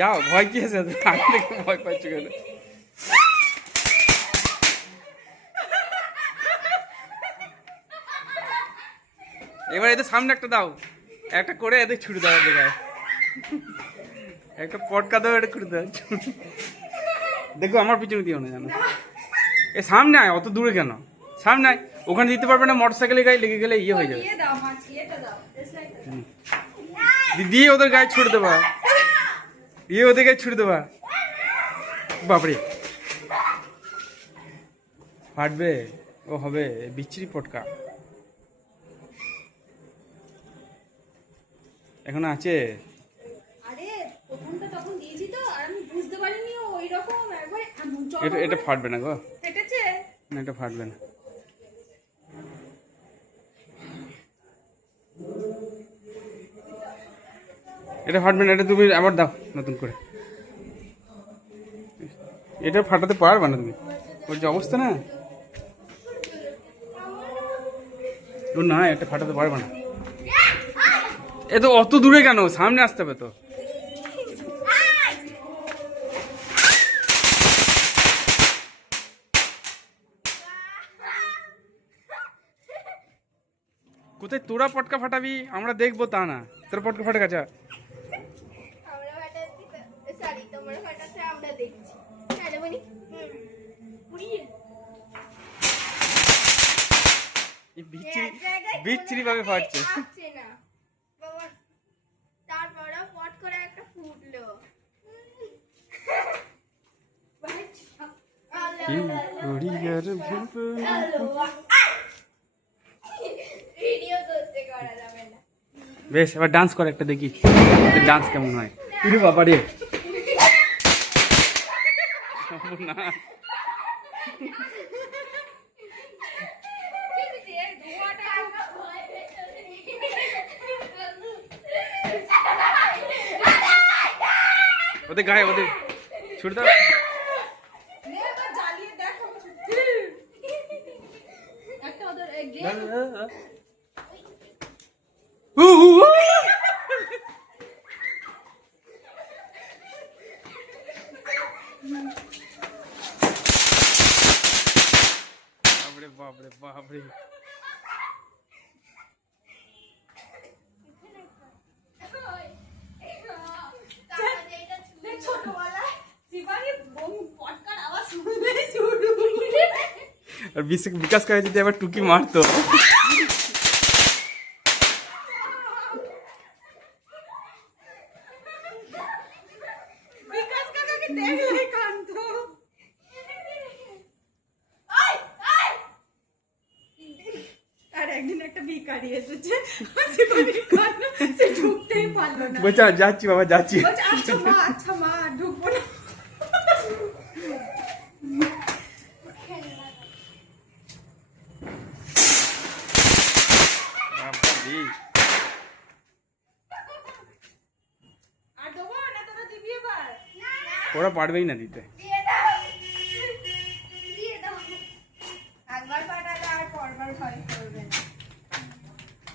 যাও ভয় কি আছে? আমি ভয় পাচ্ছ কেন? এবার এদের সামনে একটা দাও। একটা করে এদের ছুটে দাও এদের গায়ে। একটা পটকা দাও এটা ছুটে দাও। দেখো আমার পিছনে দিও না জানো এ সামনে আয় অত দূরে কেন? সামনে আয়। ওখানে দিতে পারবে না মোটর সাইকেলের গায়ে লেগে গেলে ইয়ে হয়ে যাবে। দিয়ে ওদের গায়ে ছুটে দেবা। দিয়ে ওদের গায়ে ছুটে দেবা বাপরে ফাটবে ও হবে বিচ্ছিরি পটকা এখন আছে এটা এটা ফাটবে না গো। না এটা ফাটবে না। এটা ফাটবে না, এটা তুমি আবার দাও, নতুন করে। এটা ফাটাতে পারবে না তুমি। ওর যে অবস্থা না। ও না, এটা ফাটাতে পারবে না। এ তো অত দূরে কেন? সামনে আসতে হবে তো। কোথায় তোরা পটকা ফাটাবি? আমরা দেখব তা না। তোর পটকা ফাটা গেছে বিচ্ছিরি বিচ্ছিরি ভাবে ফাটছে। আসছে না। বাবা তারপরে পট করে একটা ফুটলো। কি করি আর ভেবে ভিডিও করতে করা যাবে না। বেশ এবার ডান্স কর একটা দেখি। ডান্স কেমন হয়। ইরে বাবা রে। না। ওদের গায়ে ওদের ছুটে দাও নে এবার জ্বালিয়ে দেখো একটা ওদের এই গ্রে উ, উ, উ। বাপরে বাপরে বাপরে আর বিশ- বিকাশ করে যদি আবার টুকি মারতো বিকাশ কাকাকে দেখলে কান্ত আর একদিন একটা ভিখারি এসেছে শিবানীর কান্দ সে ঢুকতেই পারলো না বলছে "আর যাচ্ছি বাবা যাচ্ছি বলছে আচ্ছা মা আচ্ছা થોડા પાડવે નથી તે આગળ પાટા આગળ પડવડ હોય